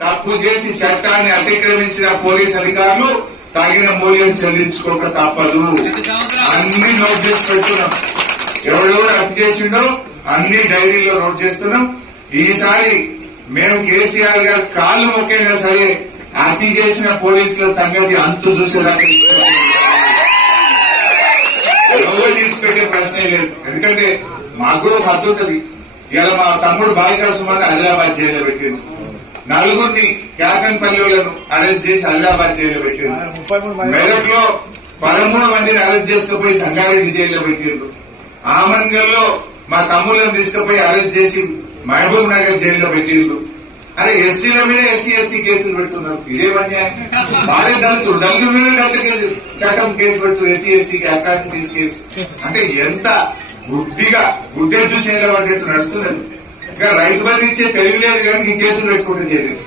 తప్పు చేసి చట్టాన్ని అతిక్రమించిన పోలీస్ అధికారులు తగిన మూల్యం చెల్లించుకోక తప్పదు. అన్ని నోట్ చేసి పెడుతున్నాం. ఎవరెవరు హత్య చేసిండో అన్ని డైరీలో నోట్ చేస్తున్నాం. ఈసారి మేము కేసీఆర్ గారు కాళ్ళు మొక్కైనా సరే హత్య చేసిన పోలీసుల సంగతి అంతు చూసేదాకా ఎవరు తీసిపెట్టే ప్రశ్నే లేదు. ఎందుకంటే మాకు కూడా ఒక హద్దు ఉంటుంది. ఇలా మా తమ్ముడు బాలికా సుమన్ ఆదిలాబాద్ జైల్లో పెట్టింది. నలుగురిని క్యాకన్పల్లిలను అరెస్ట్ చేసి ఆదిలాబాద్ జైల్లో పెట్టింది. మెదక్ లో 13 మందిని అరెస్ట్ చేసుకుపోయి సంగారెడ్డి జైల్లో పెట్టిండ్రు. ఆమంగల్లో మా తమ్ముళ్ళని తీసుకుపోయి అరెస్ట్ చేసి మహబూబ్ నగర్ జైల్లో పెట్టిండ్రు. అరే ఎస్సీల మీద ఎస్సీ ఎస్టీ కేసులు పెడుతున్నారు. ఇదేమన్నా బాగా దళితుల మీద దళిత కేసు చట్టం కేసు పెడుతున్నారు. ఎస్సీ ఎస్టీకి అట్రాసిటీస్ కేసు అంటే ఎంత బుద్ధిగా గుడ్డెద్దు చేయడం అంటే నడుస్తున్నది. ఇంకా రైతు బంధు ఇచ్చే తెలివి లేదు కానీ ఈ కేసులు పెట్టుకుంటే చేయలేదు.